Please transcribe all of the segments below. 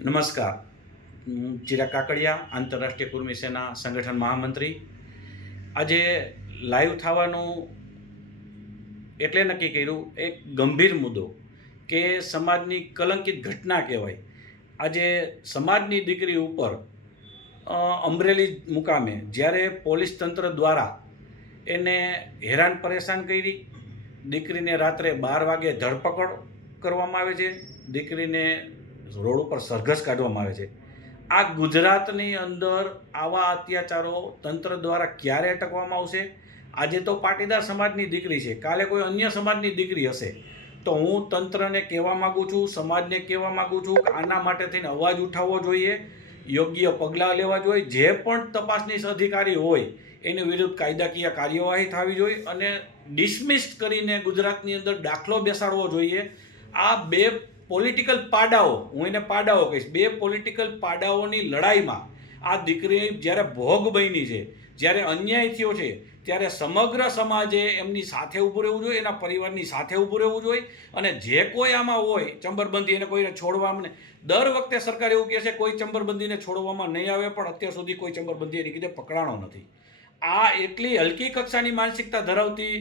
નમસ્કાર. હું ચિરાગ કાકડિયા, આંતરરાષ્ટ્રીય કુર્મી સેના સંગઠન મહામંત્રી. આજે લાઈવ થવાનું એટલે નક્કી કર્યું એક ગંભીર મુદ્દો કે સમાજની કલંકિત ઘટના કહેવાય. આજે સમાજની દીકરી ઉપર અમરેલી મુકામે જ્યારે પોલીસ તંત્ર દ્વારા એને હેરાન પરેશાન કરી, દીકરીને રાત્રે 12 વાગે ધરપકડ કરવામાં આવે છે, દીકરીને રોડ ઉપર સરઘસ કાઢવામાં આવે છે. આ ગુજરાતની અંદર આવા અત્યાચારો તંત્ર દ્વારા ક્યારે અટકવામાં આવશે? આજે તો પાટીદાર સમાજની દીકરી છે, કાલે કોઈ અન્ય સમાજની દીકરી હશે. તો હું તંત્રને કહેવા માગું છું, સમાજને કહેવા માગું છું કે આના માટે થઈને અવાજ ઉઠાવવો જોઈએ, યોગ્ય પગલાં લેવા જોઈએ. જે પણ તપાસનીશ અધિકારી હોય એની વિરુદ્ધ કાયદાકીય કાર્યવાહી થવી જોઈએ અને ડિસમિસ કરીને ગુજરાતની અંદર દાખલો બેસાડવો જોઈએ. આ બે પોલિટિકલ પાડાઓ, હું એને પાડાઓ કહીશ, બે પોલિટિકલ પાડાઓની લડાઈમાં આ દીકરી જ્યારે ભોગ બની છે, જ્યારે અન્યાય થયો છે, ત્યારે સમગ્ર સમાજે એમની સાથે ઊભું રહેવું જોઈએ, એના પરિવારની સાથે ઊભું રહેવું જોઈએ. અને જે કોઈ આમાં હોય ચંબરબંધી, એને કોઈને છોડવામાં નહીં. દર વખતે સરકાર એવું કહે છે કોઈ ચંબરબંધીને છોડવામાં નહીં આવે, પણ અત્યાર સુધી કોઈ ચંબરબંધી એની કીધે પકડાણો નથી. આ એટલી હલકી કક્ષાની માનસિકતા ધરાવતી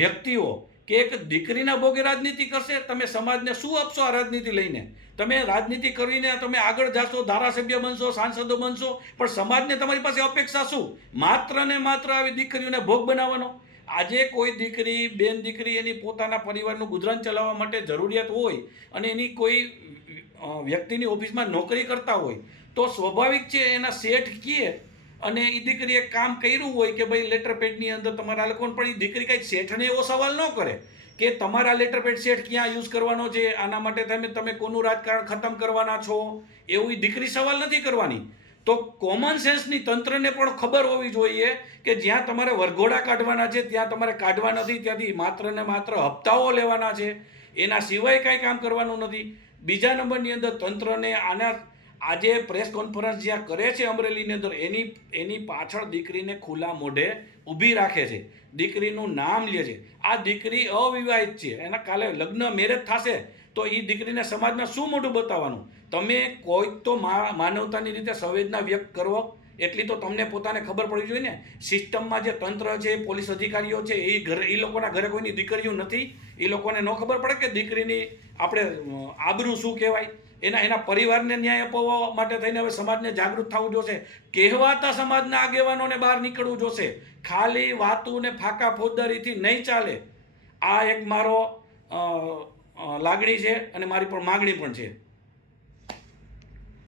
વ્યક્તિઓ કે એક દીકરીના ભોગે રાજનીતિ કરશે. તમે સમાજને શું આપશો આ રાજનીતિ લઈને? તમે રાજનીતિ કરીને તમે આગળ જાશો, ધારાસભ્ય બનશો, સાંસદો બનશો, પણ સમાજને તમારી પાસે અપેક્ષા શું? માત્ર ને માત્ર આવી દીકરીઓને ભોગ બનાવવાનો. આજે કોઈ દીકરી, બેન દીકરી એની પોતાના પરિવારનું ગુજરાન ચલાવવા માટે જરૂરિયાત હોય અને એની કોઈ વ્યક્તિની ઓફિસમાં નોકરી કરતા હોય તો સ્વાભાવિક છે એના શેઠ કહે અને એ દીકરીએ કામ કર્યું હોય કે ભાઈ લેટર પેડની અંદર તમારા લખવાનું, પણ એ દીકરી કંઈક શેઠને એવો સવાલ ન કરે કે તમારા લેટર પેડ શેઠ ક્યાં યુઝ કરવાનો છે, આના માટે તમે કોનું રાજકારણ ખતમ કરવાના છો, એવું એ દીકરી સવાલ નથી કરવાની. તો કોમન સેન્સની તંત્રને પણ ખબર હોવી જોઈએ કે જ્યાં તમારે વરઘોડા કાઢવાના છે ત્યાં તમારે કાઢવા નથી, ત્યાંથી માત્ર ને માત્ર હપ્તાઓ લેવાના છે, એના સિવાય કાંઈ કામ કરવાનું નથી. બીજા નંબરની અંદર તંત્રને આના આજે પ્રેસ કોન્ફરન્સ જ્યાં કરે છે અમરેલીની અંદર, એની પાછળ દીકરીને ખુલ્લા મોઢે ઊભી રાખે છે, દીકરીનું નામ લે છે. આ દીકરી અવિવાહિત છે, એના કાલે લગ્ન મેરેજ થશે તો એ દીકરીને સમાજમાં શું મોઢું બતાવવાનું? તમે કોઈક તો માનવતાની રીતે સંવેદના વ્યક્ત કરો, એટલી તો તમને પોતાને ખબર પડવી જોઈએ ને. સિસ્ટમમાં જે તંત્ર છે, પોલીસ અધિકારીઓ છે, એ લોકોના ઘરે કોઈની દીકરીઓ નથી? એ લોકોને ન ખબર પડે કે દીકરીની આપણે આબરૂ શું કહેવાય? એના પરિવારને ન્યાય અપાવવા માટે થઈને હવે સમાજને જાગૃત થવું જોશે. કહેવાતા સમાજના આગેવાનોને બહાર નીકળવું જોશે. ખાલી વાતું ને ફાકા ફોજદારીથી નહીં ચાલે. આ એક મારો લાગણી છે અને મારી પણ માગણી પણ છે.